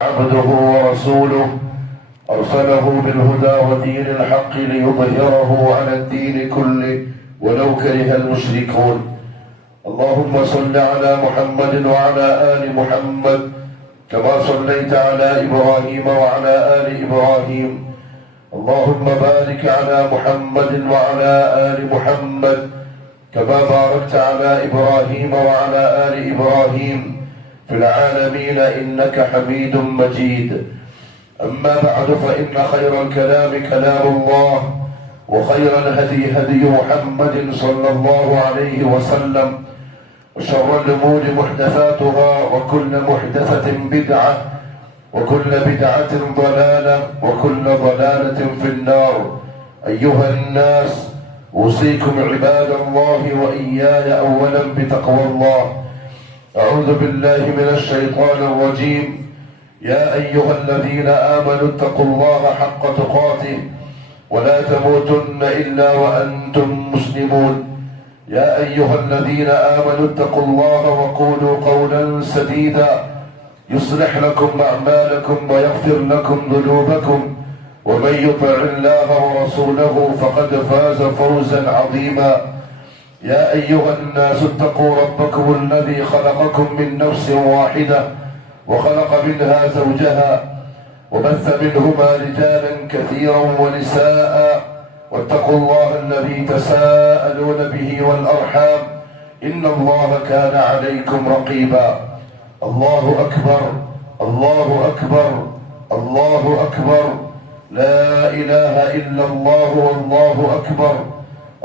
عبده ورسوله أرسله بالهدى ودين الحق ليظهره على الدين كله ولو كره المشركون. اللهم صل على محمد وعلى آل محمد كما صليت على إبراهيم وعلى آل إبراهيم. اللهم بارك على محمد وعلى آل محمد كما باركت على إبراهيم وعلى آل إبراهيم في العالمين إنك حميد مجيد. أما بعد فإن خير الكلام كلام الله وخير الهدي هدي محمد صلى الله عليه وسلم وشر الأمور محدثاتها وكل محدثة بدعة وكل بدعة ضلالة وكل ضلالة في النار. أيها الناس أوصيكم عباد الله وإياي أولا بتقوى الله. أعوذ بالله من الشيطان الرجيم. يا أيها الذين آمنوا اتقوا الله حق تقاته ولا تموتن إلا وأنتم مسلمون. يا أيها الذين آمنوا اتقوا الله وقولوا قولا سديدا يصلح لكم أعمالكم ويغفر لكم ذنوبكم ومن يطع الله ورسوله فقد فاز فوزا عظيما. يا أيها الناس اتقوا ربكم الذي خلقكم من نفس واحدة وخلق منها زوجها وبث منهما رجالا كثيرا ونساء واتقوا الله الذي تساءلون به والأرحام إن الله كان عليكم رقيبا. الله أكبر الله أكبر الله أكبر لا إله إلا الله والله أكبر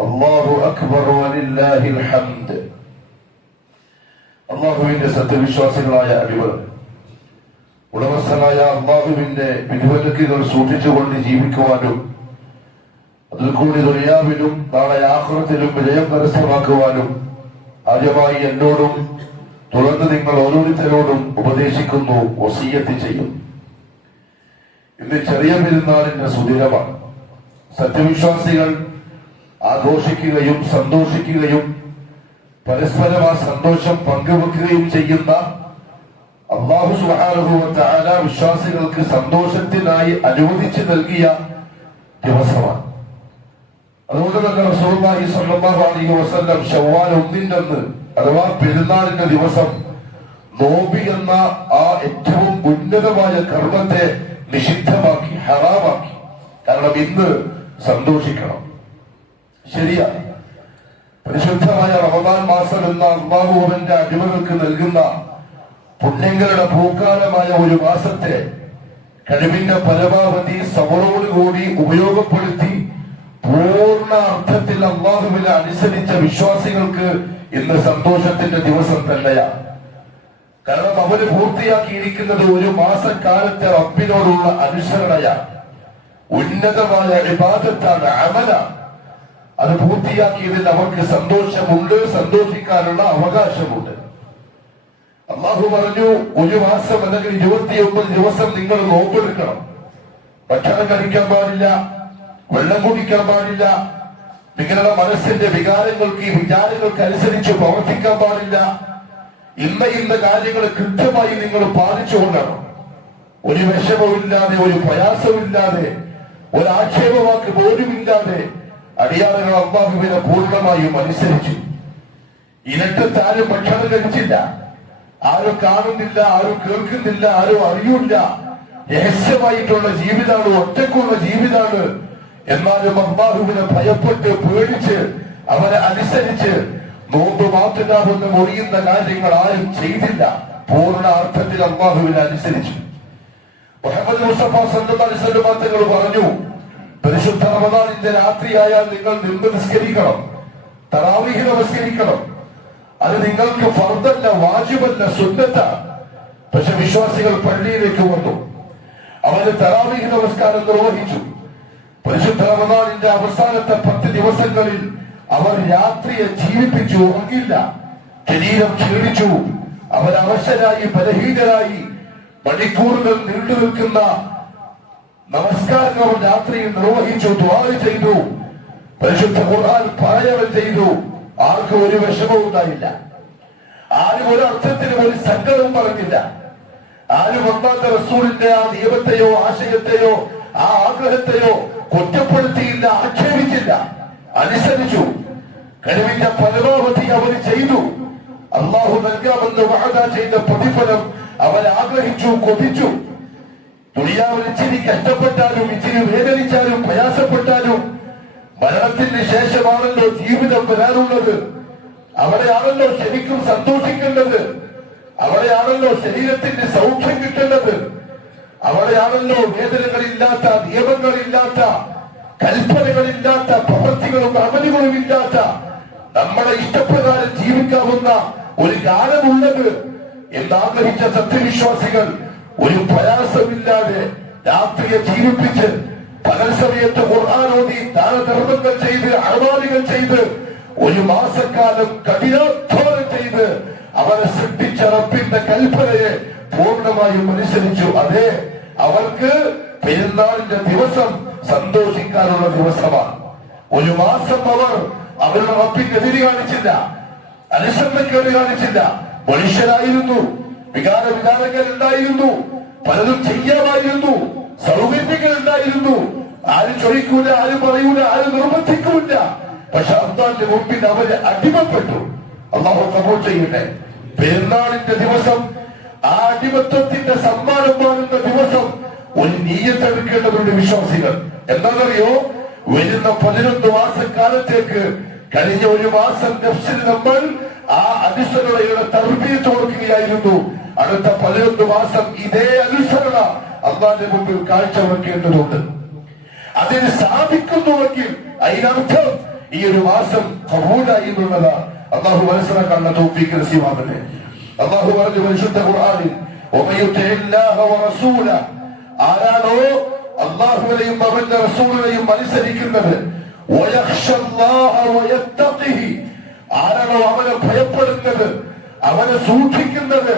അല്ലാഹു അക്ബർ വലില്ലാഹിൽ ഹംദ്. അല്ലാഹുവിന്റെ സത്യവിശ്വാസികളായ അടിമകൾ, ഉടമസ്ഥനായ അല്ലാഹുവിന്റെ വിധിവിലക്കുകൾ സൂക്ഷിച്ചുകൊണ്ട് ജീവിക്കുവാനും അതിൽ കൂടി ദുനിയാവിലും നാളെ ആഖിറത്തിലും വിജയം കരസ്ഥമാക്കുവാനും ആദ്യമായി എന്നോടും തുടർന്ന് നിങ്ങൾ ഓരോരുത്തരോടും ഉപദേശിക്കുന്നു, വസിയ്യത്ത് ചെയ്യും. ഇന്ന് ചെറിയ പെരുന്നാളിന്റെ സുദിനമാണ്. സത്യവിശ്വാസികൾ ആഘോഷിക്കുകയും സന്തോഷിക്കുകയും പരസ്പരം ആ സന്തോഷം പങ്കുവെക്കുകയും ചെയ്യുന്ന അല്ലാഹു സുബ്ഹാനഹു വ തആല വിശ്വാസികൾക്ക് സന്തോഷത്തിനായി അനുവദിച്ചു നൽകിയ ദിവസമാണ്. അതുകൊണ്ട് തന്നെ റസൂലുള്ളാഹി സ്വല്ലല്ലാഹു അലൈഹി വസല്ലം ശവ്വാൽ 1 അന്ന് അഥവാ പെരുന്നാളിന്റെ ദിവസം നോമ്പ് എന്ന ആ ഏറ്റവും ഉന്നതമായ കർമ്മത്തെ നിഷിദ്ധമാക്കി, ഹറാമാക്കി. കാരണം ഇന്ന് സന്തോഷിക്കണം. ശരിയാണ്. പരിശുദ്ധമായ റമദാൻ മാസം എന്ന അല്ലാഹു അവന്റെ അടിമകൾക്ക് നൽകുന്ന പുണ്യങ്ങളുടെ പൂക്കാലമായ ഒരു മാസത്തെ കഴിവിന്റെ പരമാവധി സബറോടുകൂടി ഉപയോഗപ്പെടുത്തി പൂർണ്ണ അർത്ഥത്തിൽ അല്ലാഹുവിനെ അനുസരിച്ച വിശ്വാസികൾക്ക് ഇന്ന് സന്തോഷത്തിന്റെ ദിവസം തന്നെയാണ്. കാരണം അവര് പൂർത്തിയാക്കിയിരിക്കുന്നത് ഒരു മാസക്കാലത്തെ റബ്ബിനോടുള്ള അനുസരണയാണ്, ഉന്നതമായ ഇബാദത്താണ്, അമലാണ്. അത് പൂർത്തിയാക്കിയതിൽ അവർക്ക് സന്തോഷമുണ്ട്, സന്തോഷിക്കാനുള്ള അവകാശമുണ്ട്. അല്ലാഹു പറഞ്ഞു, ഒരു മാസം അല്ലെങ്കിൽ 29 ദിവസം നിങ്ങൾ നോമ്പെടുക്കണം. ഭക്ഷണം കഴിക്കാൻ പാടില്ല, വെള്ളം കുടിക്കാൻ പാടില്ല, നിങ്ങളുടെ മനസ്സിന്റെ വിചാരങ്ങൾക്ക് അനുസരിച്ച് പ്രവർത്തിക്കാൻ പാടില്ല. ഇന്ന കാര്യങ്ങൾ കൃത്യമായി നിങ്ങൾ പാലിച്ചുകൊണ്ടാണ്. ഒരു വിഷമവുമില്ലാതെ, ഒരു പ്രയാസമില്ലാതെ, ഒരു ആക്ഷേപവാക്ക് പോലുമില്ലാതെ അടിയാറുകൾ അല്ലാഹുവിനെ പൂർണ്ണമായും അനുസരിച്ചു. ഇരട്ടത്താരും ഭക്ഷണം കഴിച്ചില്ല, ആരും കാണുന്നില്ല, ആരും കേൾക്കുന്നില്ല, ആരും അറിയില്ല. രഹസ്യമായിട്ടുള്ള ജീവിതമാണ്, ഒറ്റക്കുള്ള ജീവിതമാണ്. എന്നാലും അല്ലാഹുവിനെ ഭയപ്പെട്ട് പേടിച്ച് അവരെ അനുസരിച്ച് നോമ്പ് മാറ്റുകാതൊന്ന് മുറിയുന്ന കാര്യങ്ങൾ ആരും ചെയ്തില്ല. പൂർണ്ണ അർത്ഥത്തിൽ അല്ലാഹുവിനെ അനുസരിച്ചു. മുഹമ്മദ് മുസ്തഫ സല്ലല്ലാഹു അലൈഹി വസല്ലം തങ്ങൾ പറഞ്ഞു, പരിശുദ്ധ റമദാനിന്റെ രാത്രിയായാൽ നിങ്ങൾ നിന്ന് നിസ്കരിക്കണം, തറാവീഹ് നമസ്കരിക്കണം. അത് നിങ്ങൾക്ക് ഫർദല്ല, വാജിബല്ല, സുന്നത്താണ്. പക്ഷെ വിശ്വാസികൾ പള്ളിയിലേക്ക് വന്നു, അവര് തറാവീഹ് നമസ്കാരം നിർവഹിച്ചു. പരിശുദ്ധ റമദാനിന്റെ അവസാനത്തെ 10 ദിവസങ്ങളിൽ അവർ രാത്രിയെ ജീവിപ്പിച്ചു, ഉറങ്ങില്ല. ശരീരം ക്ഷീണിച്ചു, അവരവശരായി, ബലഹീനരായി. മണിക്കൂറുകൾ നീണ്ടു നിൽക്കുന്ന നമസ്കാരങ്ങൾ രാത്രിയിൽ നിർവഹിച്ചു, ദുആ ചെയ്തു, പരിശുദ്ധ ഖുർആൻ പാരായണം ചെയ്തു. ആർക്കും ഒരു വിഷമവും ഉണ്ടായില്ല, ആരും ഒരു അർത്ഥത്തിലും ഒരു സങ്കടവും പറഞ്ഞില്ല. ആരും ഒന്നാമത്തെ റസൂലിന്റെ ആ നിയമത്തെയോ ആശയത്തെയോ ആ ആഗ്രഹത്തെയോ കുറ്റപ്പെടുത്തിയില്ല, ആക്ഷേപിച്ചില്ല, അനുസരിച്ചു. കഴിവിന്റെ പരമാവധി അവർ ചെയ്തു. അള്ളാഹു നൽകാമെന്ന് വാഗ്ദ ചെയ്ത പ്രതിഫലം അവർ ആഗ്രഹിച്ചു, കൊതിച്ചു. ദുനിയാവിൽ ഇച്ചിരി കഷ്ടപ്പെട്ടാലും ഇച്ചിരി വേദനിച്ചാലും പ്രയാസപ്പെട്ടാലും മരണത്തിന് ശേഷമാണല്ലോ ജീവിതം വരാനുള്ളത്. അവിടെയാണല്ലോ ശരിക്കും സന്തോഷിക്കേണ്ടത്. അവിടെയാണല്ലോ ശരീരത്തിന്റെ സൗഖ്യം കിട്ടേണ്ടത്. അവിടെയാണല്ലോ വേദനകളില്ലാത്ത, നിയമങ്ങളില്ലാത്ത, കൽപ്പനകളില്ലാത്ത, പ്രവൃത്തികളും അമലുകളും ഇല്ലാത്ത നമ്മുടെ ഇഷ്ടപ്രകാരം ജീവിക്കാവുന്ന ഒരു കാലമുള്ളത് എന്നാഗ്രഹിച്ച സത്യവിശ്വാസികൾ ഒരു പ്രയാസമില്ലാതെ രാത്രിയെ ജീവിപ്പിച്ച് പകൽ സമയത്ത് ഖുർആനോദി ദാനധർമ്മങ്ങൾ ചെയ്ത് അഴവാദികൾ ചെയ്ത് ഒരു മാസക്കാലം കഠിനാധ്വാനം ചെയ്ത് അവരെ സൃഷ്ടിച്ച റബ്ബിന്റെ കൽപ്പനയെ പൂർണ്ണമായും അനുസരിച്ചു. അതെ, അവർക്ക് പെരുന്നാളിന്റെ ദിവസം സന്തോഷിക്കാനുള്ള ദിവസമാണ്. ഒരു മാസം അവർ അവരുടെ റബ്ബിന്റെ എതിര് കാണിച്ചില്ല, അനുസരണക്കേട് കാണിച്ചില്ല. മനുഷ്യരായിരുന്നു, വികാരങ്ങൾ ഉണ്ടായിരുന്നു, പലതും ചെയ്യാമായിരുന്നു, സൗകര്യങ്ങൾ ഉണ്ടായിരുന്നു. ആരും ചോദിക്കൂല, ആരും പറയൂല, ആരും നിർബന്ധിക്കൂല. പക്ഷെ അള്ളാന്റെ മുമ്പിൽ അവര് അടിമപ്പെട്ടു. അള്ളാഹു കബൂൽ ചെയ്യട്ടെ. പെരുന്നാളിന്റെ ദിവസം, ആ അടിമത്വത്തിന്റെ സമ്മാനം വാങ്ങുന്ന ദിവസം ഒരു നീയത്തെടുക്കേണ്ടവരുടെ വിശ്വാസികൾ എന്താണെന്നറിയോ? വരുന്ന 11 മാസക്കാലത്തേക്ക് കഴിഞ്ഞ ഒരു മാസം നഫ്സിന് നമ്മൾ ആ അനുസരണയുടെ തർബീയത്ത് കൊടുക്കുകയായിരുന്നു. അടുത്ത 11 മാസം ഇതേ അനുസരണ അള്ളാന്റെ മുമ്പിൽ കാഴ്ചവെക്കേണ്ടതുണ്ട്. അതിന് സാധിക്കുന്നുവെങ്കിൽ അതിനർത്ഥം ഈ ഒരു മാസം കബൂലായി എന്നുള്ളതാണ്. അള്ളാഹു മനസ്സിലാക്കാനുള്ള തൗഫീഖ് നസീബാകട്ടെ. അള്ളാഹു പറഞ്ഞു പരിശുദ്ധ ഖുർആനിൽ, ആരാണോ അള്ളാഹുവിനെയും അവന്റെ റസൂലിനെയും അനുസരിക്കുന്നത്, ആരാണോ അവനെ ഭയപ്പെടുന്നത്, അവനെ സൂക്ഷിക്കുന്നത്,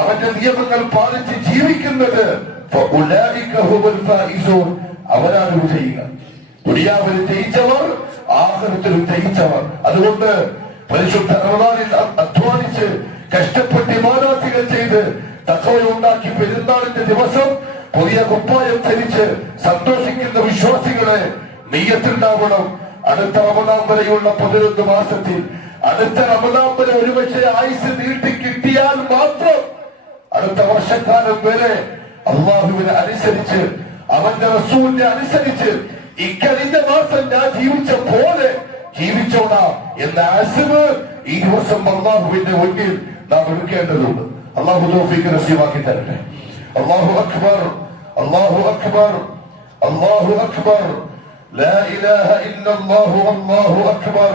അവന്റെ നിയമങ്ങൾ പാലിച്ച് ജീവിക്കുന്നത്, അവരാണ് വിജയിക്കുക. ദുനിയാവിൽ ജയിച്ചവർ ആഖിറത്തിൽ ജയിച്ചവർ. അതുകൊണ്ട് പരിശുദ്ധ റമദാനിൽ അധ്വാനിച്ച് കഷ്ടപ്പെട്ട് ഇബാദത്തുകൾ ചെയ്ത് തഖ്വയുണ്ടാക്കി പെരുന്നാളിന്റെ ദിവസം പുതിയ കുപ്പായം ധരിച്ച് സന്തോഷിക്കുന്ന വിശ്വാസികളെ നിയ്യത്തുണ്ടാവണം. അടുത്ത റമദാൻ വരെയുള്ള 11 മാസത്തിൽ, അടുത്ത റമദാൻ വരെ ഒരുപക്ഷെ ആയുസ് നീട്ടി കിട്ടിയാൽ മാത്രം അടുത്ത വർഷക്കാലം വരെ അള്ളാഹുവിനെ അനുസരിച്ച് അവന്റെ റസൂലിനെ അനുസരിച്ച് ഇക്കഴിഞ്ഞ മാസം ഞാൻ ജീവിച്ച പോലെ ജീവിച്ചോളാം എന്ന അസ്മ ഈ ദിവസം അള്ളാഹുവിന്റെ മുന്നിൽ നാം എടുക്കേണ്ടതുണ്ട്. അള്ളാഹു തൗഫീഖ് നസീബാക്കി തരട്ടെ. അല്ലാഹു അക്ബർ, അല്ലാഹു അക്ബർ, അല്ലാഹു അക്ബർ, ലാ ഇലാഹ ഇല്ലല്ലാഹു, അല്ലാഹു അക്ബർ,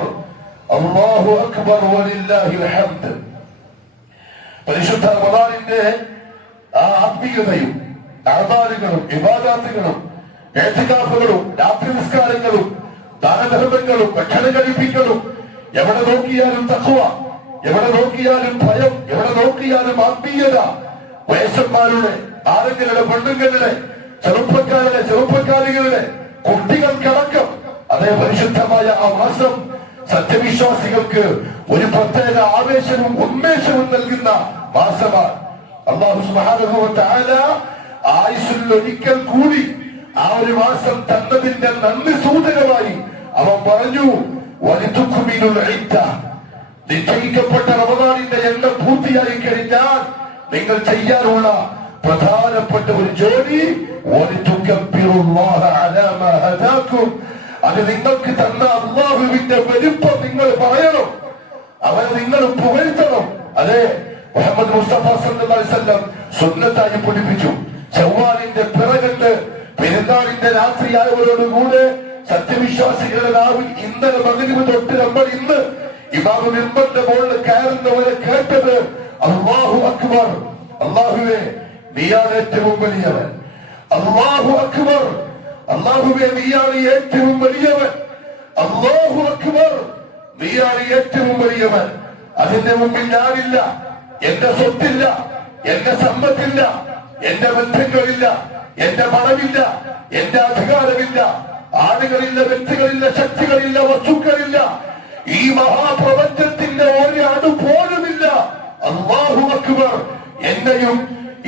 അല്ലാഹു അക്ബർ വലില്ലാഹിൽ ഹംദ്. പരിശുദ്ധ റമദാനിന്റെ ആ ആത്മീയതയും അഅ്മാലുകളും ഇബാദത്തുകളും ഇഅ്തികാഫുകളും രാത്രി നിസ്കാരങ്ങളും ദാനധർമ്മങ്ങളും ഭക്ഷണം കഴിപ്പിക്കലും, എവിടെ നോക്കിയാലും തഖ്വ, എവിടെ നോക്കിയാലും ഭയം, എവിടെ നോക്കിയാലും ആത്മീയത, വയസ്സന്മാരുടെ, ആളുകളുടെ, പെണ്ണുങ്ങളുടെ, ചെറുപ്പക്കാരികളുടെ, കുട്ടികൾക്കടക്കം അതേ പരിശുദ്ധമായ ആ മാസം സത്യവിശ്വാസികൾക്ക് ഒരു പ്രത്യേക ആവേശവും ഉന്മേഷവും നൽകുന്ന മാസമാണ്. അല്ലാഹു സുബ്ഹാനഹു വ തആല ആയുസ്സിൽ ഒരിക്കൽ കൂടി ആ ഒരു മാസം തന്നതിന്റെ നന്ദി സൂചകമായി അവൻ പറഞ്ഞു, നിശ്ചയിക്കപ്പെട്ട റമദാനിന്റെ എണ്ണം പൂർത്തിയായി കഴിഞ്ഞാൽ നിങ്ങൾ ചെയ്യാനുള്ള പ്രധാനപ്പെട്ട ഒരു ജോലി, അത് നിങ്ങൾക്ക് തന്ന അല്ലാഹുവിന്റെ വലുപ്പം നിങ്ങൾ പറയണം, അവൻ നിങ്ങൾ പുകഴ്ത്തണം. അതെ, മുഹമ്മദ് മുസ്തഫ സല്ലല്ലാഹു അലൈഹി വസല്ലം സുന്നത്തായി പഠിപ്പിച്ചു. ചവ്വാലിന്റെ പിറകണ്ട് പെരുന്നാളിന്റെ രാത്രിയായവരോടുകൂടെ സത്യവിശ്വാസികളുടെ നാവിൽ ഇന്നലെ മഗ്‌രിബ് തൊട്ട് നമ്മൾ ഇന്ന് ഇമാം മിമ്പറിന്റെ മുകളിൽ കയറുന്നവരെ കേട്ടത് അല്ലാഹു അക്ബർ, അല്ലാഹുവേ നീയാണ് ഏറ്റവും വലിയവൻ, അല്ലാഹു അക്ബർ, അല്ലാഹുവേ നീയാണ് ഏറ്റവും വലിയവൻ, അല്ലാഹു അക്ബർ നീയാണ് ഏറ്റവും വലിയവൻ. അതിന്റെ മുമ്പിൽ ഞാനില്ല, എന്റെ സ്വത്തില്ല, എന്റെ സമ്പത്തില്ല, എന്റെ ബന്ധങ്ങളില്ല, എന്റെ പണമില്ല, എന്റെ അധികാരമില്ല, ആളുകളില്ല, വ്യക്തികളില്ല, ശക്തികളില്ല, വസ്തുക്കളില്ല, ഈ മഹാപ്രപഞ്ചത്തിന്റെ ഒരു അണു പോലുമില്ല. അല്ലാഹു അക്ബർ, എന്നെയും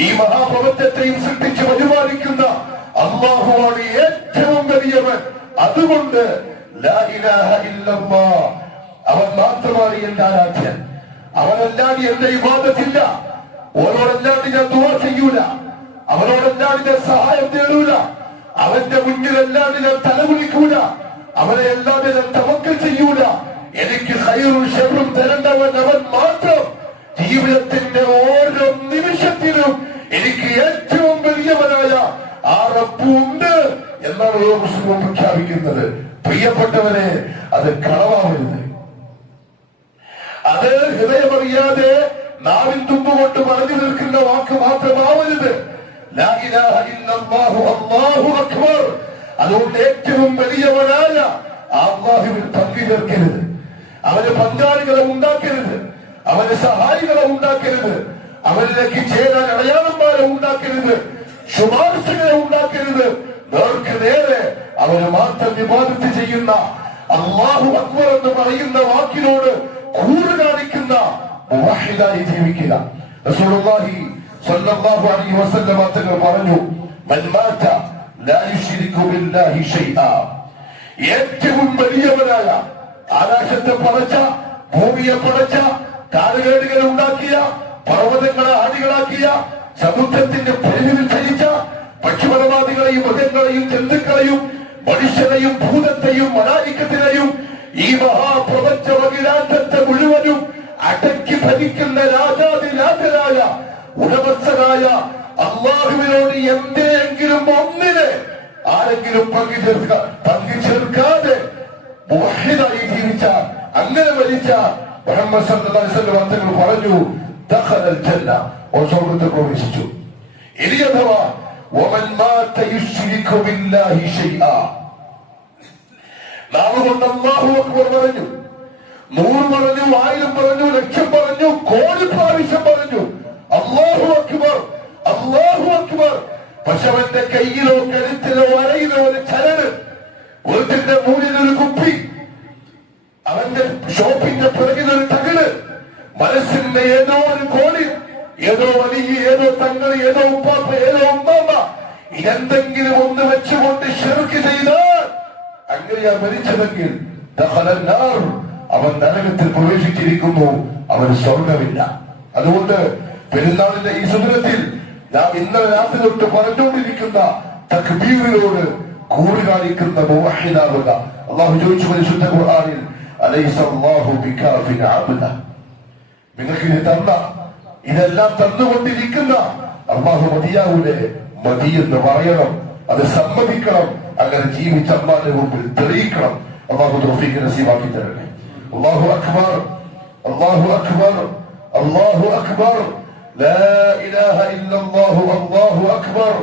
ഈ മഹാപ്രപഞ്ചത്തെയും സൃഷ്ടിച്ച് പരിപാലിക്കുന്ന അല്ലാഹുവാണ് ഏറ്റവും വലിയവൻ. അതുകൊണ്ട് ലാ ഇലാഹ ഇല്ലല്ലാഹ്, അവൻ മാത്രമാണ് എന്റെ ആരാധ്യൻ. അവനല്ലാതെ എന്റെ ഇബാദത്തില്ല. ഓരോടല്ലാതെ ഞാൻ ദുആ ചെയ്യൂല, അവനോടല്ലാതെ ഞാൻ സഹായം തേടൂല, അവന്റെ മുന്നിലല്ലാതെ ഞാൻ തലകുലിക്കൂല, അവനെ അല്ലാതെ ഞാൻ തവക്കൽ ചെയ്യൂല. എനിക്ക് ഖൈറും ശർറും തരേണ്ടവൻ അവൻ മാത്രം. ജീവിതത്തിന്റെ ഓരോ നിമിഷത്തിലും എനിക്ക് ഏറ്റവും വലിയവനായ ആ റബ്ബുണ്ട് എന്നാണ് ഓരോ മുസ്ലിമും പ്രഖ്യാപിക്കുന്നത്. പ്രിയപ്പെട്ടവരെ, അത് കളവാവരുത്. അത് ഹൃദയമറിയാതെ നാവിൻ തുമ്പുകൊണ്ട് പറഞ്ഞു നിൽക്കുന്ന വാക്ക് മാത്രമാവരുത്. ലാ ഇലാഹ ഇല്ലല്ലാഹു അല്ലാഹു അക്ബർ. അതുകൊണ്ട് ഏറ്റവും വലിയവനായ അല്ലാഹുവിൽ പങ്കു ചേർക്കരുത്, അവന് പങ്കാളികളെ ഉണ്ടാക്കരുത്, അവന് സഹായികളെ ഉണ്ടാക്കരുത്, അവനിലേക്ക് ചേരാൻ അടയാളന്മാരെ ഉണ്ടാക്കരുത്, ശുപാർശകളെ ഉണ്ടാക്കരുത്. നേർക്ക് നേരെ അവന് മാത്രം ഇബാദത്ത് ചെയ്യുന്ന അല്ലാഹു അക്ബർ എന്ന് പറയുന്ന വാക്കിനോട് കൂറ് കാണിക്കുന്ന മുവഹിദായി ജീവിക്കുക. റസൂലുള്ളാഹി സ്വല്ലല്ലാഹു അലൈഹി വസല്ലം തങ്ങൾ പറഞ്ഞു, മൻ മാത ലാ യുശ്രികു ബില്ലാഹി ശൈആ. ഏറ്റവും വലിയവനായ, ആകാശത്തെ പടച്ച, ഭൂമിയെ പടച്ച, കാലുകേടുകൾ ഉണ്ടാക്കിയ, പർവ്വതങ്ങളെ ആടികളാക്കിയ, സമുദ്രത്തിന്റെ പരിധിയിൽ ചലിച്ച, പക്ഷിപരവാദികളെയും മൃഗങ്ങളെയും ജന്തുക്കളെയും മനുഷ്യനെയും ഭൂതത്തെയും മലായിക്കത്തിനെയും ഈ മഹാപ്രപഞ്ചമഖിലാണ്ടത്തെ മുഴുവനും അടക്കി ഭരിക്കുന്ന രാജാതിരാജനായ ഉടമസ്ഥനായ അല്ലാഹുവിനോട് എന്തെങ്കിലും ഒന്നിനെ ആരെങ്കിലും പങ്കു ചേർക്കാതെ മുവഹിദായി ജീവിച്ച, അങ്ങനെ മരിച്ച മുഹമ്മദ് സല്ലല്ലാഹു അലൈഹി വസല്ലം തങ്ങൾ പറഞ്ഞു, ദഖലൽ ജന്ന, സ്വർഗ്ഗത്തിൽ പ്രവേശിച്ചു. ഇനി അഥവാ വമൻ മാത യുശ്രികു ബില്ലാഹി ശൈആ, നാവ് കൊണ്ട് അല്ലാഹു അക്ബർ പറഞ്ഞു, 100 പറഞ്ഞു, 1000 പറഞ്ഞു, 1,00,000 പറഞ്ഞു, കോടി പ്രാവശ്യം പറഞ്ഞു അല്ലാഹു അക്ബർ, അല്ലാഹു അക്ബർ. പക്ഷെ അവന്റെ കയ്യിലോ കഴുത്തിലോ വരയിലോ ഒരു ചരട്, വീട്ടിന്റെ മൂലിലൊരു കുപ്പി, അവന്റെ ഷോപ്പിന്റെ പിറകിലൊരു തകിട്, മനസ്സിന്റെ ഏതോ ഒരു കോടി, ഏതോ വലിയ, ഏതോ തങ്ങൾ, ഏതോ ഉപ്പാപ്പ, ഏതോ ഉമ്മാമ്മ, ഇതെന്തെങ്കിലും ഒന്ന് വെച്ചുകൊണ്ട് ശിർക്ക് ചെയ്താൽ, അങ്ങനെയാ മരിച്ചതെങ്കിൽ അവൻ നരകത്തിൽ പ്രവേശിച്ചിരിക്കുന്നു, അവന് സ്വർഗമില്ല. അതുകൊണ്ട് പെരുന്നാളിന്റെ ഈ സുദിനത്തിൽ നാം ഇന്നലെ രാത്രി തൊട്ട് പറഞ്ഞുകൊണ്ടിരിക്കുന്ന തക്ബീറിനോട് കൂടി കാണിക്കുന്ന മുവഹിദാവുക. അല്ലാഹു ചോദിച്ചു പരിശുദ്ധ ഖുർആനിൽ, അലൈസല്ലാഹു ബികാഫിൻ അബ്ദ, നിങ്ങൾക്ക് ഇത് തന്ന, ഇതെല്ലാം തന്നുകൊണ്ടിരിക്കുന്ന അല്ലാഹു മതിയാവൂലെ? മതി എന്ന് പറയണം, അത് സമ്മതിക്കണം, അങ്ങനെ ജീവിച്ച അല്ലാഹുവിന്റെ മുമ്പിൽ തെളിയിക്കണം. അല്ലാഹു തൗഫീഖ് നസീബാക്കി തരട്ടെ. അല്ലാഹു അക്ബർ, അല്ലാഹു അക്ബർ, അല്ലാഹു അക്ബർ, ലാ ഇലാഹ ഇല്ലല്ലാഹു, അല്ലാഹു അക്ബർ,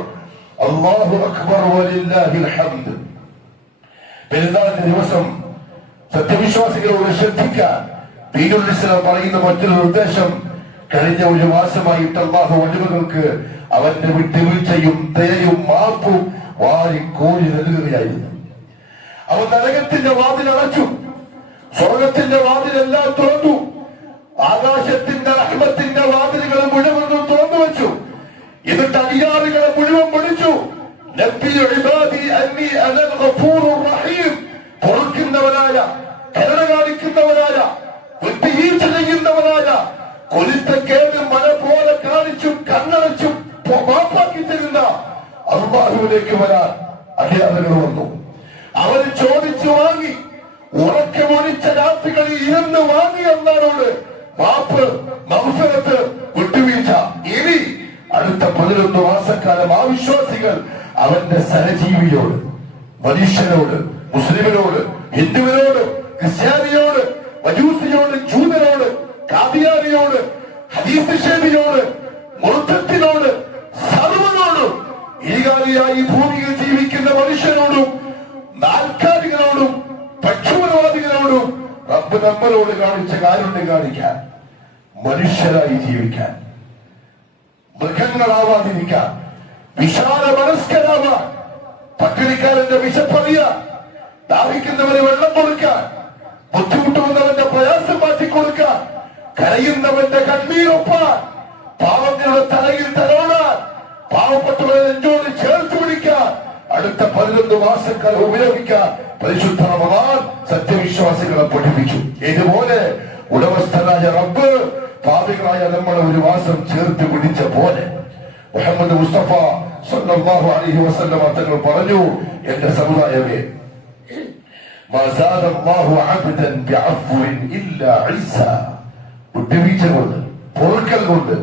അല്ലാഹു അക്ബർ വലില്ലാഹിൽ ഹംദ്. പെരുന്നാളിന്റെ ദിവസം സത്യവിശ്വാസികളോട് ശ്രദ്ധിക്കാൻ ദീനുൽ ഇസ്ലാം പറയുന്ന മറ്റൊരു നിർദ്ദേശം, കഴിഞ്ഞ ഒരു മാസമായിട്ട് അല്ലാഹു അടിമകൾക്ക് അവന്റെ വിട്ടുവീഴ്ചയും ദയയും മാപ്പും വാരിക്കോരി നൽകുകയായിരുന്നു. അവൻ നരകത്തിന്റെ വാതിൽ അടച്ചു, സ്വർഗത്തിന്റെ വാതിലെല്ലാം തുറന്നു, ആകാശത്തിന്റെ റഹ്മത്തിന്റെ വാതിലുകൾ മുഴുവൻ തുറന്നു വെച്ചു. എന്നിട്ട് അധികാരികളെ മുഴുവൻ വിളിച്ചു, നബി ഇബാദി അന്നി അനൽ ഗഫൂറുർ റഹീം, പൊറുക്കുന്നവനായ, കരുണ കാണിക്കുന്നവനായ, വിട്ടുവീഴ്ച ചെയ്യുന്നവനായ, കൊലുത്തക്കേട് മല പോലെ കാണിച്ചും കണ്ണടച്ചും മാപ്പാക്കി തരുന്ന അല്ലാഹുവിലേക്ക് വരാൻ അധികാരികൾ വന്നു. അവർ ചോദിച്ചു വാങ്ങി, ഉറക്കമൊഴിച്ച രാത്രികളിൽ ഇരുന്ന് വാങ്ങി അല്ലാഹുവോട് മാപ്പ്, മഗ്ഫിറത്ത്, വിട്ടുവീഴ്ച. ഇനി അടുത്ത 11 മാസക്കാലം ആ വിശ്വാസികൾ അവന്റെ സഹജീവിയോട്, മനുഷ്യനോട്, മുസ്ലിമിനോട്, ഹിന്ദുവിനോട്, ക്രിസ്ത്യാനിയോട്, മജൂസിയോട്, ജൂതനോട്, കാദിയാനിയോട്, ഹദീസ് ഷേബിനോട്, മുർത്തത്തിനോട്, സർവ്വനോടും, ഈകാലിയായി ഭൂമിയിൽ ജീവിക്കുന്ന മനുഷ്യനോടും, നാൽക്കാലികളോടും, പക്ഷപാതവാദികളോടും റബ്ബ് നമ്മളോട് കാണിച്ച കാരുണ്യം കാണിക്കാൻ, മനുഷ്യരായി ജീവിക്കാൻ, മൃഗങ്ങളാവാതിരിക്കാൻ, വിശാല മനസ്കരാവാൻ, പട്ടിണിക്കാരന്റെ വിശപ്പറിയാൻ, ദാഹിക്കുന്നവന് വെള്ളം കൊടുക്കാൻ, ബുദ്ധിമുട്ടുന്നവന്റെ പ്രയാസം മാറ്റിക്കൊടുക്കാൻ, കരയുന്നവന്റെ കണ്ണീരൊപ്പാൻ, പാവങ്ങളുടെ തലയിൽ തലോടാൻ, പാവപ്പെട്ടവരെ നെഞ്ചോട് ചേർത്ത് പിടിക്കാൻ, അടുത്ത 11 മാസക്കാലം ഉപയോഗിക്കാൻ പരിശുദ്ധ റമദാൻ സത്യവിശ്വാസികളെ പഠിപ്പിച്ചു. ഇതുപോലെ ഉടമസ്ഥനായ റബ്ബ് പാപികളായ നമ്മളെ ഒരു മാസം ചേർത്ത് പിടിച്ച പോലെ മുഹമ്മദ് മുസ്തഫ സല്ലല്ലാഹു അലൈഹി വസല്ലം തങ്ങൾ പറഞ്ഞു, എന്റെ സമുദായമേ, വിട്ടുവീഴ്ച കൊണ്ട്, പൊറുക്കൽ കൊണ്ട്,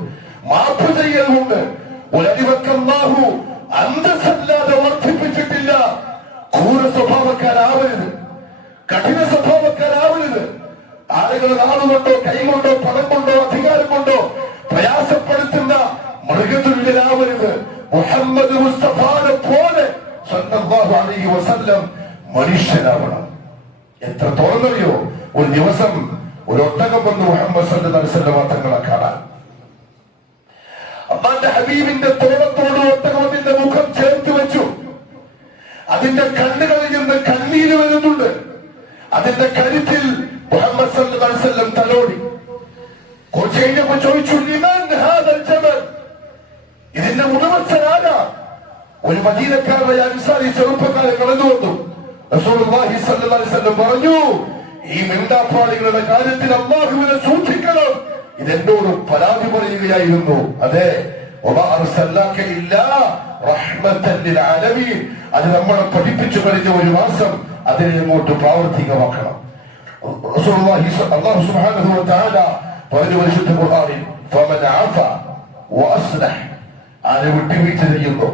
മാപ്പ് ചെയ്യൽ കൊണ്ട് ഒരടിവക്കല്ലാഹു അന്തസ്സല്ലാതെ വർദ്ധിപ്പിച്ചിട്ടില്ല. ക്രൂര സ്വഭാവക്കാരാവരുത്, കഠിന സ്വഭാവക്കാരാവരുത്. ആളുകൾ നാളുകൊണ്ടോ കൈകൊണ്ടോ പണം കൊണ്ടോ അധികാരം കൊണ്ടോ പ്രയാസപ്പെടുത്തുന്ന മൃഗതുല്യരാവരുത്. മുഹമ്മദ് മുസ്തഫാനെ പോലെ സല്ലല്ലാഹു അലൈഹി വസല്ലം മനുഷ്യനാവണം. എത്രത്തോളം അറിയോ? ഒരു ദിവസം ഒരു ഒട്ടകം വന്ന് മുഹമ്മദ് സല്ലല്ലാഹു അലൈഹി വസല്ലം തങ്ങളെ കാണാൻ. അള്ളാന്റെ ഹബീബിന്റെ തോളത്തോട് ഒട്ടകത്തിന്റെ മുഖം ചേർത്ത് വെച്ചു. അതിന്റെ കണ്ണുകളിൽ നിന്ന് കണ്ണീര് വരുന്നുണ്ട്. അതിന്റെ കരുത്തിൽ മുഹമ്മദ് സല്ലല്ലാഹു അലൈഹി വസല്ലം തലോടി. കുറച്ച് കഴിഞ്ഞപ്പോ ചോദിച്ചു, ലിമൻ ഹാദൽ ജബൽ, ഇതിന്റെ ഉടമസ്ഥനാരാ? ഒരു മദീനക്കാരനായ അൻസാരി ചെറുപ്പക്കാരൻ കടന്നു വന്നു. റസൂലുള്ളാഹി സ്വല്ലല്ലാഹു അലൈഹി വസല്ലം പറഞ്ഞു, ഈ മിണ്ടാപ്പാളികളുടെ കാര്യത്തിൽ അല്ലാഹുവിനെ സൂക്ഷിക്കണം. ഇതെന്നോട് പരാതി പറയുകയായിരുന്നു. അതെ, അത് നമ്മളെ പഠിപ്പിച്ചു കഴിഞ്ഞ ഒരു മാസം അതിനെ അങ്ങോട്ട് പ്രാവർത്തികമാക്കണം. അല്ലാഹു സുബ്ഹാനഹു വ തആല പറഞ്ഞു പരിശുദ്ധ ഖുർആനിൽ, ഫമൻ അഫ വഅസ്ലഹ, ആരെ വിട്ടുവീഴ്ച ചെയ്യുന്നു,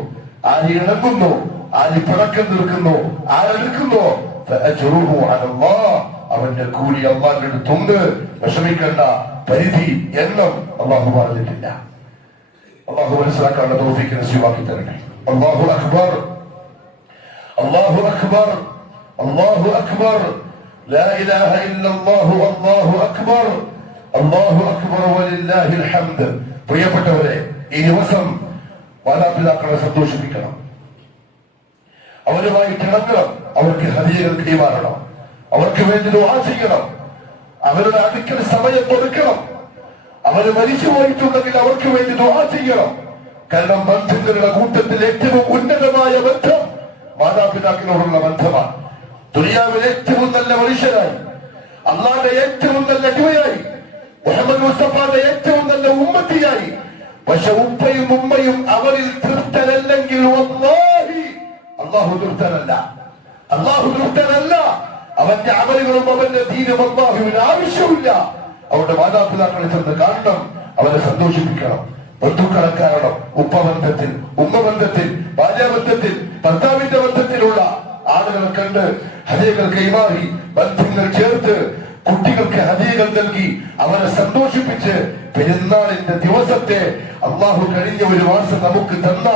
ആരെ ഇണങ്ങുന്നു, ആര് പിണക്കം നിൽക്കുന്നു, ആരെടുക്കുന്നു, ഫഅജ്റുഹു അലല്ലാഹ്, അവന്റെ കൂലി അല്ലാഹുവിന്റെ അടുത്തുണ്ട്. വിഷമിക്കേണ്ട, പരിധി എണ്ണം അല്ലാഹു പറഞ്ഞിട്ടില്ല. അല്ലാഹു മനസ്സിലാക്കാനുള്ള തൗഫീഖ് നസീബാക്കി തരട്ടെ. അല്ലാഹു അക്ബർ, അല്ലാഹു അക്ബർ, അല്ലാഹു അക്ബർ, ലാ ഇലാഹ ഇല്ലല്ലാഹു, അല്ലാഹു അക്ബർ, അല്ലാഹു അക്ബർ വലില്ലാഹിൽ ഹംദ്. പ്രിയപ്പെട്ടവരെ, ഈ ദിവസം മാതാപിതാക്കളെ സന്തോഷിപ്പിക്കണം, അവരുമായി ഇണങ്ങണം, അവർക്ക് ഹദിയകൾ കൈമാറണം, അവർക്ക് വേണ്ടി ദുആ ചെയ്യണം, അവരുടെ അടുക്കൽ സമയം കൊടുക്കണം. അവര് മരിച്ചു പോയിട്ടുണ്ടെങ്കിൽ അവർക്ക് വേണ്ടി ദുആ ചെയ്യണം. കാരണം ബന്ധങ്ങളുടെ കൂട്ടത്തിൽ ഏറ്റവും ഉന്നതമായ ബന്ധം മാതാപിതാക്കളോടുള്ള ബന്ധമാണ്. ദുനിയാവിൽ ഏറ്റവും നല്ല മനുഷ്യരായി, അല്ലാഹുവിന്റെ ഏറ്റവും നല്ല അടിമയായി, മുഹമ്മദ് മുസ്തഫയുടെ ഏറ്റവും നല്ല ഉമ്മത്തിയായി. പക്ഷെ ഉപ്പയും ഉമ്മയും അവരിൽ തൃപ്തരല്ലെങ്കിൽ വല്ലാഹി അല്ലാഹു തൃപ്തനല്ല. അല്ലാഹു തൃപ്തനല്ല. അവന്റെ അമലുകളും അവന്റെ ദീനും അല്ലാഹുവിന് ആവശ്യമില്ല. അവരുടെ മാതാപിതാക്കളെ ചെന്ന് കാണണം, അവരെ സന്തോഷിപ്പിക്കണം. ബന്ധുക്കളെ കാരണം ഉപ്പ ബന്ധത്തിൽ, ഉമ്മ ബന്ധത്തിൽ, ഭാര്യാബന്ധത്തിൽ, ഭർത്താവിന്റെ ബന്ധത്തിലുള്ള ആളുകളെ കണ്ട് ഹദിയകൾ കൈമാറി, ബന്ധങ്ങൾ ചേർത്ത്, കുട്ടികൾക്ക് ഹദിയകൾ നൽകി അവരെ സന്തോഷിപ്പിച്ച് പെരുന്നാളിന്റെ ദിവസത്തെ അല്ലാഹു കഴിഞ്ഞ ഒരു മാസം നമുക്ക് തന്ന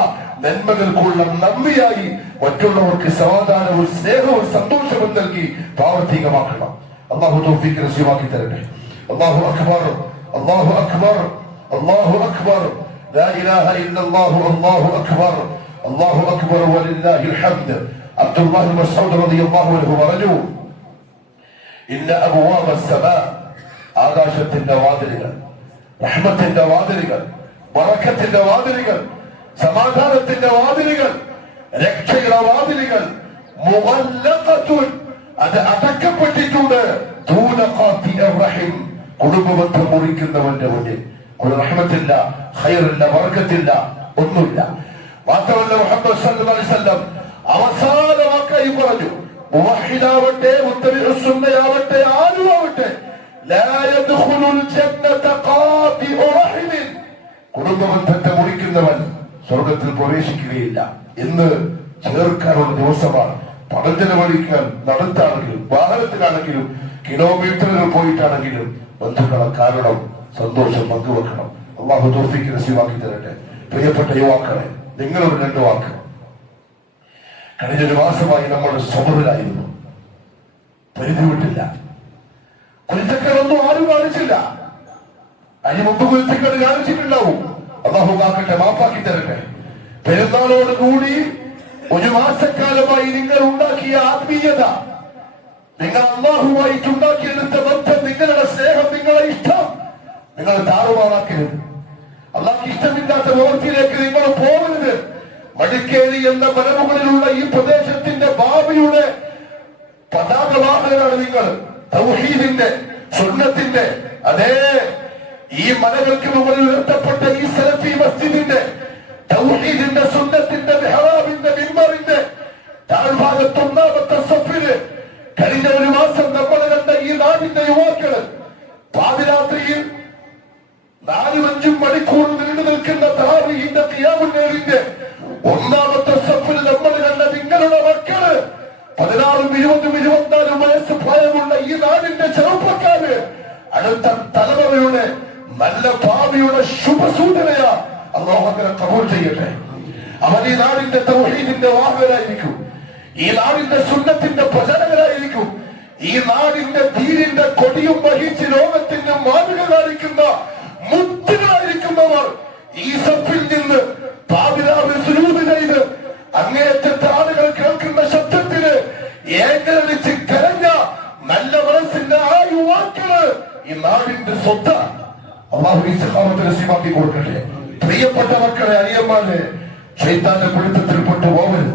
നന്മകൾക്കുള്ള നന്ദിയായി മറ്റുള്ളവർക്ക് സമാധാനവും സ്നേഹവും സന്തോഷവും നൽകി പ്രാവർത്തികമാക്കണം. അല്ലാഹു തൗഫീഖ് നസീബാക്കി തരട്ടെ. അല്ലാഹു അക്ബർ, അല്ലാഹു അക്ബർ, അല്ലാഹു അക്ബർ, ലാ ഇലാഹ ഇല്ലല്ലാഹു, അല്ലാഹു അക്ബർ, അല്ലാഹു അക്ബർ വലില്ലാഹിൽ ഹംദ്. അബ്ദുല്ലാഹി ഇബ്നു മസ്ഊദ് റളിയല്ലാഹു അൻഹു പറഞ്ഞു, ഇന്ന അബ്വാബ അസ്സമാ, ആകാശത്തിന്റെ വാതിലുകൾ, റഹ്മത്തിന്റെ വാതിലുകൾ, ബറക്കത്തിന്റെ വാതിലുകൾ, സമാധാനത്തിന്റെ വാതിലുകൾ, രക്ഷയുടെ വാതിലുകൾ, മുഗല്ലഖത്തുൻ, അത് അടക്കപ്പെട്ടിട്ടുണ്ട്. ദൂന ഖാതിഇർ റഹിം, കുടുംബബന്ധം മുറിക്കുന്നവന്റെ മുന്നിൽ ഒരു റഹ്മത്തില്ല, ഖൈറില്ല, ബറക്കത്തില്ല, ഒന്നുമില്ല. മാത്രമല്ല മുഹമ്മദ് സല്ലല്ലാഹു അലൈഹി വസല്ലം അവസാന വാക്കായി പറഞ്ഞു, മുവഹിദാവട്ടെ, മുത്തബിഉ സുന്നയാവട്ടെ, ആരുമാവട്ടെ, ലാ യദ്ഖുലുൽ ജന്നത ഖാതിഉ റഹിം, കുടുംബബന്ധത്തെ മുറിക്കുന്നവൻ സ്വർഗത്തിൽ പ്രവേശിക്കുകയില്ല എന്ന് ചേർക്കാനുള്ള ദിവസമാണ്. പണം ചെലവഴിക്കാൻ നടത്താണെങ്കിലും വാഹനത്തിലാണെങ്കിലും കിലോമീറ്ററുകൾ പോയിട്ടാണെങ്കിലും ബന്ധുക്കളെ കാരണം സന്തോഷം പങ്കുവെക്കണം. അല്ലാഹു തൗഫീഖ് നസീബാക്കി തരട്ടെ. പ്രിയപ്പെട്ട യുവാക്കളെ, നിങ്ങളൊരു 2 വാക്ക്. കഴിഞ്ഞൊരു മാസമായി നമ്മൾ സ്വബറിലായിരുന്നു, പരിധി വിട്ടില്ല, കുരുത്തക്കേടൊന്നും ആരും കാണിച്ചില്ല. അതിന് മുമ്പ് കുരുത്തക്കേട് കാണിച്ചിട്ടുണ്ടാവും. അല്ലാഹു കാക്കട്ടെ, മാപ്പാക്കി തരട്ടെ. പെരുന്നാളോട് കൂടി ഒരു മാസക്കാലമായി നിങ്ങൾ ഉണ്ടാക്കിയ ആത്മീയത, നിങ്ങൾ അല്ലാഹുവായിട്ടുണ്ടാക്കിയെടുത്ത ബന്ധം, നിങ്ങളുടെ സ്നേഹം, നിങ്ങളുടെ ഇഷ്ടം നിങ്ങൾ താറുമാറാക്കരുത്. അള്ളാഹ്ക്ക് ഇഷ്ടമില്ലാത്ത പ്രവൃത്തിയിലേക്ക് നിങ്ങൾ പോകരുത്. മടിക്കേരി എന്ന മലമുകളിലുള്ള ഈ പ്രദേശത്തിന്റെ ബാബയുടെ പതാകവാഹകരാണ് നിങ്ങൾ. തൗഹീദിന്റെ, സുന്നത്തിന്റെ, അതേ ഈ മലകൾക്ക് മുകളിൽ ഉയർത്തപ്പെട്ട ഈ സലഫി മസ്ജിദിന്റെ, തൗഹീദിന്റെ, സുന്നത്തിന്റെ, മെഹ്റാബിന്റെ, മിമ്പറിന്റെ താഴ്ഭാഗത്ത് ഒന്നാമത്തെ സഫില് കഴിഞ്ഞ ഒരു മാസം നമ്മൾ കണ്ട ഈ നാടിന്റെ യുവാക്കള് പാതിരാത്രിയിൽ 4-5 മണിക്കൂർ നീണ്ടു നിൽക്കുന്ന തറാവീഹിന്റെ ഖിയാമുൽ ഒന്നാമത്തെ സഫിൽ നമ്മൾ കണ്ട നിങ്ങളുടെ മക്കള് 16, 20, 24 വയസ്സ് പ്രായമുള്ള ഈ നാടിന്റെ ചെറുപ്പക്കാര് അടുത്ത തലമുറയുടെ നല്ല ഭാവിയുടെ ശുഭസൂചനയാ. അല്ലാഹു അങ്ങനെ കബൂൽ ചെയ്യട്ടെ. അവർ ഈ നാടിന്റെ തൗഹീദിന്റെ വാഹകരായിരിക്കും, ഈ നാടിന്റെ സുന്നത്തിന്റെ പ്രചാരകരായിരിക്കും, ഈ നാടിന്റെ ദീനിന്റെ കൊടിയും വഹിച്ച് ലോകത്തിന് മാതൃക കാണിക്കുന്ന മുത്തുകളായിരിക്കുന്നവർ ഈ സഫിൽ നിന്ന് പാതിരാവിൽ സുജൂദ് ചെയ്ത് അങ്ങേയറ്റത്തെ ആളുകൾ കേൾക്കുന്ന ശബ്ദത്തിന് ഏകരളിച്ച് കരഞ്ഞ നല്ല മനസ്സിന്റെ ആ യുവാക്കള് ഈ നാടിന്റെ സ്വത്ത്. അല്ലാഹു ഇസ്തിഖാമത്ത് നസീബാക്കി കൊടുക്കട്ടെ. പ്രിയപ്പെട്ട മക്കളെ, അനിയന്മാരെ, ശൈത്താന്റെ പിടുത്തത്തിൽ പെട്ടുപോകരുത്.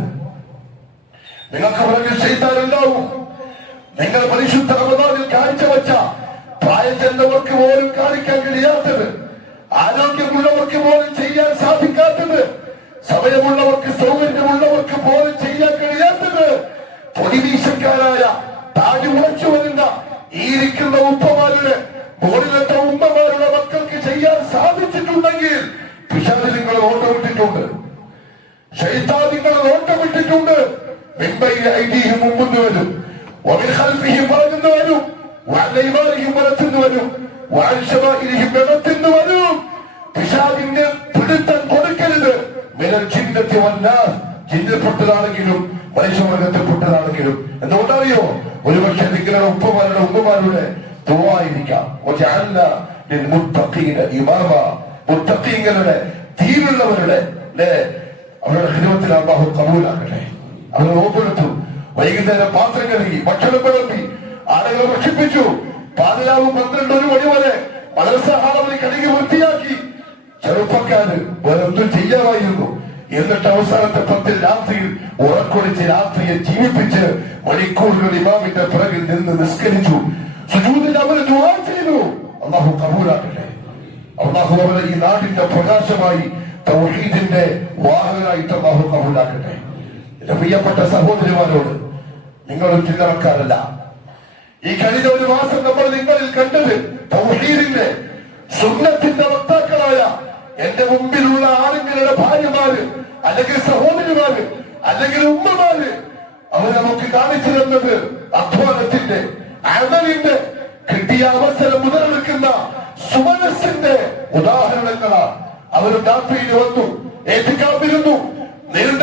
നിങ്ങൾക്ക് പുറകിൽ ശൈത്താൻ ഉണ്ടാവും. നിങ്ങൾ പരിശുദ്ധ റമദാനിൽ കാഴ്ചവെച്ച പ്രായം ചെന്നവർക്ക് പോലും കാണിക്കാൻ കഴിയാത്തത്, ആരോഗ്യമുള്ളവർക്ക് പോലും ചെയ്യാൻ സാധിക്കാത്തത്, സമയമുള്ളവർക്ക് സൗകര്യമുള്ളവർക്ക് പോലും ചെയ്യാൻ കഴിയാത്തത്, പൊടിവീശക്കാരായ താടി മുളച്ചു വരുന്ന ഈ ഇരിക്കുന്ന ഉപ്പമാരുടെ, മുകളിലത്തെ ഉമ്മമാരുടെ മക്കൾക്ക് ചെയ്യാൻ സാധിച്ചിട്ടുണ്ടെങ്കിൽ പിശാച് നിങ്ങളെ ഓട്ടമിട്ടിട്ടുണ്ട്, ശൈത്താൻ നിങ്ങളെ ഓട്ടമിട്ടിട്ടുണ്ട്. മിമ്പൈന ഐദീഹിം മുമ്പുന്ന് വരും, വമിൻ ഖൽഫിഹിം വളഞ്ഞു വരും, വഅൻ ഐമാനിഹിം വലത്തുന്നു വരും, വഅൻ ശമാഇലിഹിം ഇടത്തുന്നു വരും. പിശാചിന്റെ പിടുത്തം കൊടുക്കരുത്. മിനൽ ജിന്നത്തി വന്നാസ്, ജിന്നിൽപ്പെട്ടതാണെങ്കിലും മനുഷ്യവർഗത്തിൽപ്പെട്ടതാണെങ്കിലും. എന്തുകൊണ്ടറിയോ? ഒരുപക്ഷെ നിങ്ങളുടെ ഉപ്പമാരുടെ ഉമ്മമാരുടെ ദുആയിരിക്കാം. വജഅൽനാ ലിൽമുത്തഖീന ഇമാമ, മുത്തഖീങ്ങളുടെ ദീനുള്ളവരുടെ അവരുടെ ഖിദ്മത്തിൽ അല്ലാഹു കബൂലാക്കട്ടെ. അവർ ഓപ്പെടുത്തു. വൈകുന്നേരം പാത്രം കഴുകി, ഭക്ഷണം വിളമ്പി, ആളുകളെ ഭക്ഷിപ്പിച്ചു. പാതിരാവ് 12-1 മണി വരെ മദ്രസ ഹാളിൽ കഴുകി വൃത്തിയാക്കി. ചെറുപ്പക്കാര് വേറെന്തും ചെയ്യാമായിരുന്നു. എന്നിട്ട് അവസാനത്തെ 10 രാത്രിയിൽ ഉറക്കൊടിച്ച് രാത്രിയെ ജീവിപ്പിച്ച് മണിക്കൂറുകൾ ഇമാമിന്റെ പിറകിൽ നിന്ന് നിസ്കരിച്ചു. സുജൂദിൽ അവർ ദുആ ചെയ്തു. അല്ലാഹു കബൂലാക്കട്ടെ. അല്ലാഹു അവരെ ഈ നാടിന്റെ പ്രകാശമായി തൗഹീദിന്റെ വാഹകരായിട്ട് അല്ലാഹു കബൂലാക്കട്ടെ. പ്രിയപ്പെട്ട സഹോദരിമാരോട്, നിങ്ങളും ചില്ലറക്കാരല്ല. ഈ കഴിഞ്ഞ ഒരു മാസം നമ്മൾ നിങ്ങളിൽ കണ്ടത് തൗഹീദിന്റെ, സുന്നത്തിന്റെ വക്താക്കളായ എന്റെ മുമ്പിലുള്ള ആളുകളുടെ ഭാര്യമാര്, അല്ലെങ്കിൽ സഹോദരിമാര്, അല്ലെങ്കിൽ ഉമ്മമാര്, അവർ നമുക്ക് കാണിച്ചു തന്നത് അധ്വാനത്തിന്റെ, അമലിന്റെ, കിട്ടിയ അവസരം മുതലെടുക്കുന്ന സുമനസ്സിന്റെ ഉദാഹരണങ്ങളാണ്. അവർ രാത്രിയിൽ വന്നു, ഏറ്റിക്കാത്തിരുന്നു. നീണ്ട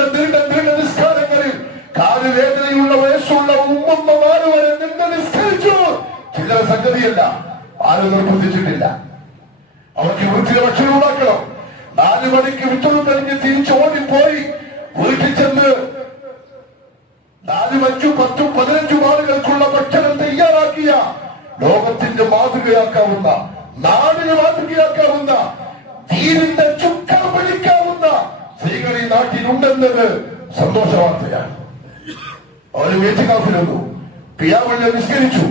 നിസ്കാരങ്ങളിൽ കാലുവേദനയുള്ള വയസ്സുള്ള ഉമ്മമാര് വരെ നിന്ന് നിസ്കരിച്ചു. ചില്ലറ സംഗതിയല്ല, ആരും നിർബന്ധിച്ചിട്ടില്ല. അവർക്ക് വൃത്തിയുടെ ഭക്ഷണം ഉണ്ടാക്കണം. 4 മണിക്ക് വിട്ടതും കഴിഞ്ഞ് തിരിച്ചോടിപ്പോയി വീട്ടിൽ ചെന്ന് 4, 5, 10, 15 ആളുകൾക്കുള്ള ഭക്ഷണം തയ്യാറാക്കിയ ലോകത്തിന്റെ മാതൃകയാക്കാവുന്ന, നാടിന് മാതൃകയാക്കാവുന്ന, ദീനിന്റെ ചുക്കം പിടിക്കാവുന്ന സ്ത്രീകൾ ഈ നാട്ടിലുണ്ടെന്നത് സന്തോഷ വാർത്തയാണ്. അവര് വേദികാഫിലൊന്നു പിയാവള്ളിയെ നിസ്കരിച്ചു,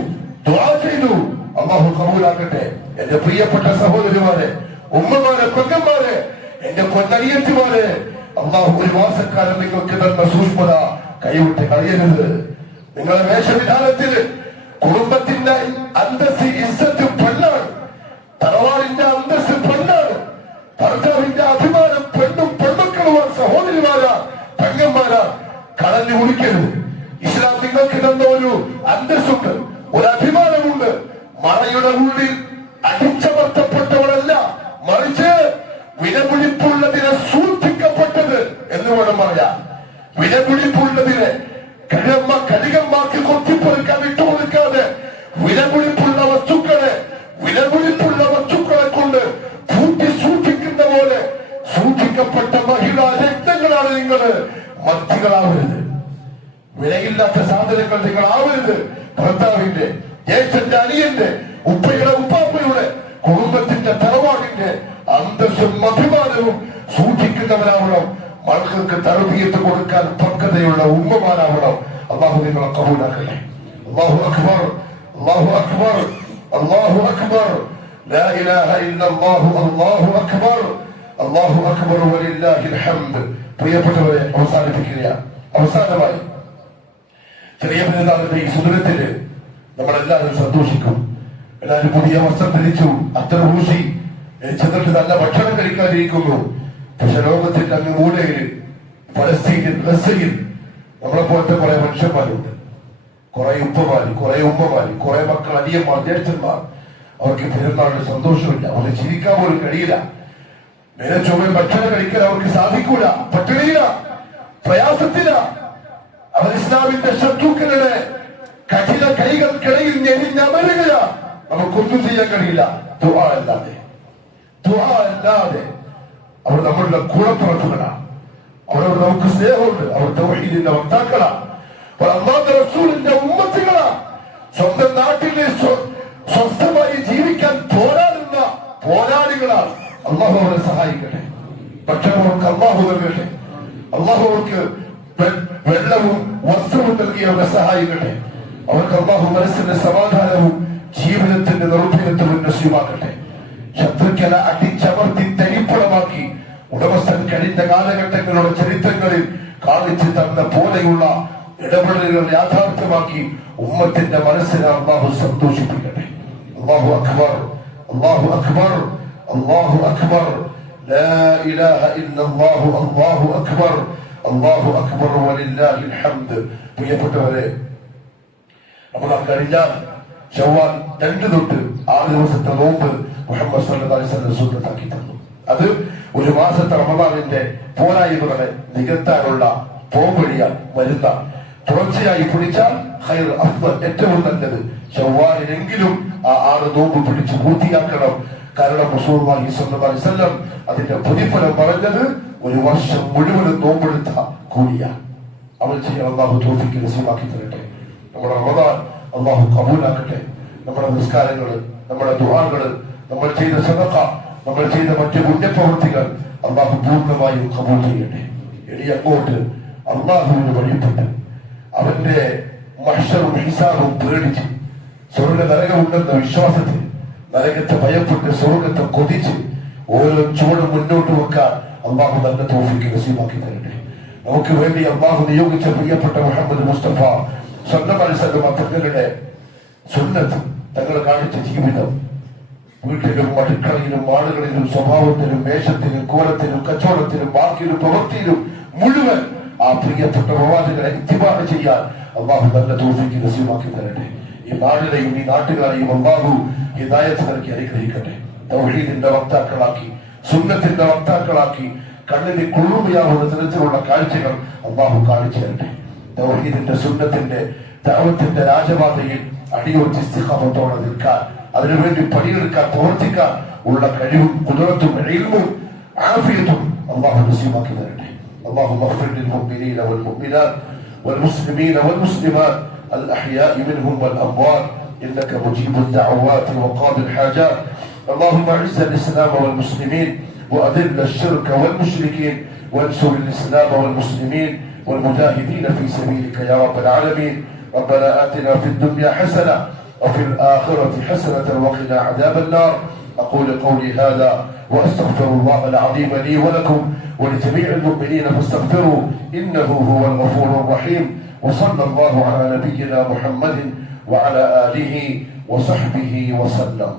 ദുആ ചെയ്തു. അല്ലാഹു കബൂലാക്കട്ടെ. എന്റെ പ്രിയപ്പെട്ട സഹോദരിമാരെ, ഉമ്മമാരെ, പെങ്ങന്മാരെ, എന്റെ പൊന്നനിയത്തിമാരെ, അല്ലാഹു ഒരു മാസക്കാലം നിങ്ങൾക്ക് തന്ന സൂക്ഷ്മത കൈവിട്ട് കളയരുത്. നിങ്ങളുടെ വേഷവിധാനത്തില് കുടുംബത്തിന്റെ അന്തസ്, ഇസ്സത്ത് പെണ്ണാണ്. തറവാടിന്റെ അന്തസ് പെണ്ണാണ്. ഭർത്താവിന്റെ അഭിമാനം പെണ്ണും പെൺമക്കളുമാണ്, സഹോദരിമാരാ, പെങ്ങന്മാരാ. കളഞ്ഞു കുടിക്കരുത്. ഇസ്ലാം നിങ്ങൾക്ക് തന്ന ഒരു അന്തസ്സുണ്ട്, ഒരു അഭിമാനമുണ്ട്. മറയുടെ ഉള്ളിൽ അടിച്ചമർത്തപ്പെട്ടവരല്ല, മറിച്ച് വിലപിടിപ്പുള്ളതിനെ സൂക്ഷിക്കപ്പെട്ടത് എന്ന് വേണം പറയാം. വിലപിടിപ്പുള്ളതിനെ കഴുകന്മാർക്ക് കൊത്തിപ്പൊറുക്കാൻ വിട്ടുകൊടുക്കാതെ വിലപിടിപ്പുള്ള വസ്തുക്കളെ കൊണ്ട് കൂട്ടി സൂക്ഷിക്കുന്ന പോലെ സൂക്ഷിക്കപ്പെട്ട മഹിളാ രക്തങ്ങളാണ് നിങ്ങൾ. മത്തികളാവരുത്, വിലയില്ലാത്ത സാധനങ്ങൾ നിങ്ങൾ ആവരുത്. ഭർത്താവിന്റെ, ജ്യേഷ്ഠന്റെ, അനിയന്റെ, ഉപ്പയുടെ, ഉപ്പാപ്പയുടെ, കുടുംബത്തിന്റെ, തറവാടിന്റെ അന്തസ്സും അഭിമാനവും സൂക്ഷിക്കുന്നവരാവണം. മക്കൾക്ക് തർബിയത്ത് കൊടുക്കാൻ പക്വതയുള്ള ഉമ്മമാരാവണം. അള്ളാഹു നിങ്ങളെ കബൂലാക്കട്ടെ. അല്ലാഹു അക്ബർ, അല്ലാഹു അക്ബർ, അല്ലാഹു അക്ബർ, ലാ ഇലാഹ ഇല്ലല്ലാഹു, അല്ലാഹു അക്ബർ, അല്ലാഹു അക്ബർ വലില്ലാഹിൽ ഹംദ്. പ്രിയപ്പെട്ടവരെ, അവസാനമായി ചെറിയ പെരുന്നാളിന്റെ ഈ സുദിനത്തില് നമ്മളെല്ലാവരും സന്തോഷിക്കും. എല്ലാവരും പുതിയ വസ്ത്രം ധരിച്ചു, അത്ര പൂശി ചെന്നിട്ട് നല്ല ഭക്ഷണം കഴിക്കാതിരിക്കുന്നു. പക്ഷെ ലോകത്തിന്റെ അങ്ങ് മൂലയിൽ ഫലസ്തീനിൽ ഗസയിൽ നമ്മളെ പോലത്തെ കുറെ മനുഷ്യന്മാരുണ്ട്, കുറെ ഉപ്പമാര്, കുറെ ഉമ്മമാര്, കുറെ മക്കൾ, അനിയന്മാർ, ജ്യേഷ്ഠന്മാർ. അവർക്ക് പെരുന്നാളിന് സന്തോഷമില്ല, അവർക്ക് ചിരിക്കാൻ പോലും കഴിയില്ല. നേരെ ചൊവ്വ ഭക്ഷണം കഴിക്കാൻ അവർക്ക് സാധിക്കൂല, പട്ടിണിയില്ല, പ്രയാസത്തില. അവർ ഇസ്ലാമിന്റെ ശത്രുക്കളുടെ കഠിന കൈകൾക്കിടയിൽ ഞെരിഞ്ഞമരുകയാ. നമുക്കൊന്നും ചെയ്യാൻ കഴിയില്ല, ദുആ അല്ലാതെ. അവർ നമ്മളുടെ കൂടപ്പുറത്തുകളാണ്, അവരോട് നമുക്ക് സ്നേഹമുണ്ട്. അവർ തൗഹീദിന്റെ വക്താക്കളാണ്, അവർ അല്ലാഹുവിന്റെ റസൂലിന്റെ ഉമ്മത്തികളാണ്. സ്വന്തം നാട്ടിലെ സ്വസ്ഥമായി ജീവിക്കാൻ പോരാടുന്ന പോരാളികളാണ്. അല്ലാഹു അവരെ സഹായിക്കട്ടെ. പക്ഷേ അവർക്ക് അല്ലാഹു നൽകട്ടെ. അല്ലാഹു അവർക്ക് വെള്ളവും വസ്ത്രവും നൽകി അവരെ സഹായിക്കട്ടെ. അവർക്ക് അല്ലാഹു മനസ്സിന്റെ സമാധാനവും ജീവിതത്തിന്റെ നിർഭയത്വവും നസീബാക്കട്ടെ. ശത്രുക്കളെ അടിച്ചമർത്തി തരിപ്പണമാക്കി ഉടമസ്ഥൻ കഴിഞ്ഞ കാലഘട്ടങ്ങളുടെ ചരിത്രങ്ങളിൽ കാണിച്ചു തന്ന പോലെയുള്ള ഇടപെടലുകൾ യാഥാർത്ഥ്യമാക്കി ഉമ്മത്തിന്റെ മനസ്സിനെ അല്ലാഹു സന്തോഷിപ്പിക്കട്ടെ. അല്ലാഹു അക്ബർ, അല്ലാഹു അക്ബർ, അല്ലാഹു അക്ബർ, ലാ ഇലാഹ ഇല്ലല്ലാഹു, അല്ലാഹു അക്ബർ, അല്ലാഹു അക്ബർ വലില്ലാഹിൽ ഹംദ്. പ്രിയപ്പെട്ടവരെ, റമദാൻ കഴിഞ്ഞാൽ ശവ്വാൽ 2 തൊട്ട് 6 ദിവസത്തെ നോമ്പ് മുഹമ്മദ് സല്ലല്ലാഹു അലൈഹി വസല്ലം സുന്നത്താക്കി തന്നു. അത് ഒരു മാസത്തെ റമദാനിന്റെ പോരായ്മകളെ നികത്താനുള്ള പോംവഴിയാണ് വരുന്ന. തുടർച്ചയായി പിടിച്ചാൽ ഖൈർ അഫ്ദൽ, ഏറ്റവും നല്ലത് ശവ്വാലിനെങ്കിലും ആ 6 നോമ്പ് പിടിച്ച് പൂർത്തിയാക്കണം. കാരണം റസൂലുള്ളാഹി സ്വല്ലല്ലാഹു അലൈഹി വസല്ലം അതിന്റെ പ്രതിഫലം പറഞ്ഞത് ഒരു വർഷം മുഴുവനും നോമ്പെടുത്ത കൂലിയാണ്. അമൽ ചെയ്യാൻ അല്ലാഹു തൗഫീഖ് നസീബാക്കി തരട്ടെ. നമ്മുടെ റമദാൻ അല്ലാഹു കബൂലാക്കട്ടെ. നമ്മുടെ നിസ്കാരങ്ങള്, നമ്മുടെ ദുആകള്, നമ്മൾ ചെയ്ത സദഖ, നമ്മൾ ചെയ്ത മറ്റു പുണ്യപ്രവൃത്തികൾ അല്ലാഹു പൂർണ്ണമായും കബൂൽ ചെയ്യട്ടെ. ഇനി അങ്ങോട്ട് അല്ലാഹുവിന് വഴിപ്പെട്ട് അവന്റെ മഹ്ശറും ഹിസാബും പേടിച്ച് സ്വർഗ്ഗ നരകമുണ്ടെന്ന വിശ്വാസത്തിൽ നരകത്തെ ഭയപ്പെട്ട് സ്വർഗ്ഗത്തെ കൊതിച്ച് ഓരോ ചുവടും മുന്നോട്ട് വെക്കാൻ അല്ലാഹു നല്ല തൗഫീഖ് നസീബാക്കി തരട്ടെ. നമുക്ക് വേണ്ടി അല്ലാഹു നിയോഗിച്ച പ്രിയപ്പെട്ട മുഹമ്മദ് മുസ്തഫ സ്വല്ലല്ലാഹു അലൈഹി വസല്ലം തങ്ങളുടെ സുന്നത്ത്, തങ്ങൾ കാണിച്ച ജീവിതം, വീട്ടിലും അടുക്കളയിലും ആളുകളിലും സ്വഭാവത്തിലും വേഷത്തിലും കോലത്തിലും കച്ചവടത്തിലും വാക്കിലും പ്രവൃത്തിയിലും മുഴുവൻ ആ പ്രിയപ്പെട്ട പ്രവാചകരെ ഇത്തിബാഅ ചെയ്യാൻ അല്ലാഹു നല്ല തൗഫീഖ് നസീബാക്കി തരട്ടെ. ഈ നാടിനെയും ഈ നാട്ടുകാരെയും അല്ലാഹു ഹിദായത്ത് നൽകി അനുഗ്രഹിക്കട്ടെ. തൗഹീദിന്റെ വക്താക്കളാക്കി, സുന്നത്തിന്റെ വക്താക്കളാക്കി, കണ്ണിന് കുളിർമയാവുന്ന തരത്തിലുള്ള കാഴ്ചകൾ അല്ലാഹു കാണിച്ചു തരട്ടെ. തൗഹീദിന്റെ സുന്നത്തിന്റെ ദഅവത്തിന്റെ രാജപാതയിൽ അടിയുറച്ച് ഇസ്തിഖാമത്തോടെ നിൽക്കാൻ, അതിനുവേണ്ടി പണിയെടുക്കാൻ, പ്രവർത്തിക്കാൻ ഉള്ള കഴിവും ഖുദ്റത്തും ഇൽമും ആഫിയത്തും അല്ലാഹു നസീബാക്കി തരട്ടെ. اللهم اغفر للمؤمنين والمؤمنات والمسلمين والمسلمات الأحياء منهم والأموات إنك مجيب الدعوات وقاضي الحاجات. اللهم اعز الإسلام والمسلمين وأذل الشرك والمشركين وانصر الإسلام والمسلمين والمجاهدين في سبيلك يا رب العالمين. ربنا آتنا في الدنيا حسنة وفي الآخرة حسنة وقنا عذاب النار. أقول قولي هذا وأستغفر الله العظيم لي ولكم ولجميع المؤمنين فاستغفروه إنه هو الغفور الرحيم. وصلى الله على نبينا محمد وعلى آله وصحبه وسلم.